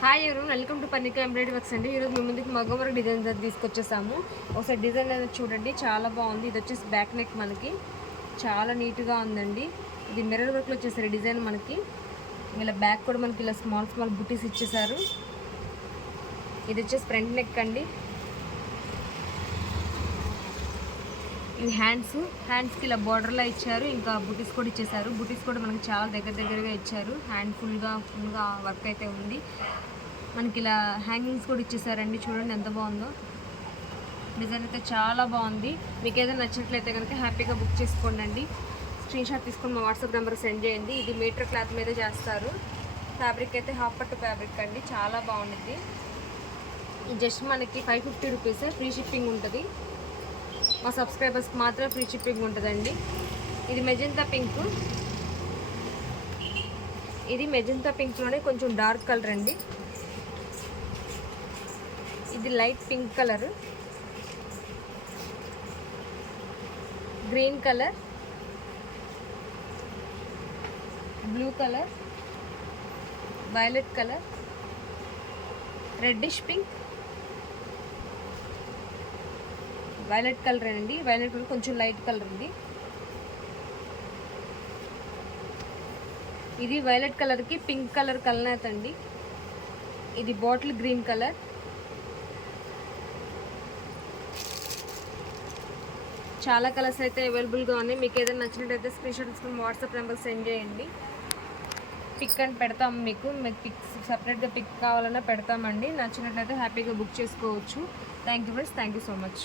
Hi ఎవరు welcome to Parnika embroidery works అండి. ఈరోజు మీ ముందుకు మగ్గం వర్క్ డిజైన్ తీసుకొచ్చేసాము. ఒకసారి డిజైన్ అనేది చూడండి, చాలా బాగుంది. ఇది వచ్చేసి బ్యాక్ నెక్, మనకి చాలా నీట్గా ఉందండి. ఇది మిర్రర్ వర్క్లో వచ్చేసారు డిజైన్. మనకి ఇలా బ్యాక్ కూడా మనకి ఇలా స్మాల్ స్మాల్ బుటీస్ ఇచ్చేసారు. ఇది వచ్చేసి ఫ్రంట్ నెక్ అండి. ఇది హ్యాండ్స్కి ఇలా బార్డర్లా ఇచ్చారు, ఇంకా బుటీస్ కూడా ఇచ్చేసారు. బుటీస్ కూడా మనకి చాలా దగ్గరగా ఇచ్చారు. హ్యాండ్ ఫుల్గా వర్క్ అయితే ఉంది. మనకి ఇలా హ్యాంగింగ్స్ కూడా ఇచ్చేసారండి. చూడండి ఎంత బాగుందో. డిజైన్ అయితే చాలా బాగుంది. మీకు ఏదైనా నచ్చినట్లయితే కనుక హ్యాపీగా బుక్ చేసుకోండి. స్క్రీన్ షాట్ తీసుకొని మా వాట్సాప్ నెంబర్ సెండ్ చేయండి. ఇది మీటర్ క్లాత్ మీద చేస్తారు. ఫ్యాబ్రిక్ అయితే హాఫ్ పట్టు ఫ్యాబ్రిక్ అండి, చాలా బాగుంటుంది. ఇది జస్ట్ మనకి 550 రూపీస్, ఫ్రీ షిప్పింగ్ ఉంటుంది. మా సబ్స్క్రైబర్స్కి మాత్రం ఫ్రీ షిప్పింగ్ ఉంటుందండి. ఇది మెజెంతా పింక్. ఇది మెజెంతా పింక్లోనే కొంచెం డార్క్ కలర్ అండి. ఇది light pink colour, green colour, blue colour, violet colour, reddish pink, violet colour అండి. వైలెట్ కలర్ కొంచెం లైట్ కలర్ ఉంది. ఇది వైలెట్ కలర్కి పింక్ కలర్ కలనేత అండి. ఇది బాటిల్ గ్రీన్ కలర్. చాలా కలర్స్ అయితే అవైలబుల్గా ఉన్నాయి. మీకు ఏదైనా నచ్చినట్టయితే స్క్రీన్ షాట్ తీసుకుని వాట్సాప్ నెంబర్ సెండ్ చేయండి. పిక్ అని పెడతాము. మీకు పిక్స్ సపరేట్గా పిక్ కావాలన్నా పెడతామండి. నచ్చినట్లయితే హ్యాపీగా బుక్ చేసుకోవచ్చు. Thank you friends, thank you so much.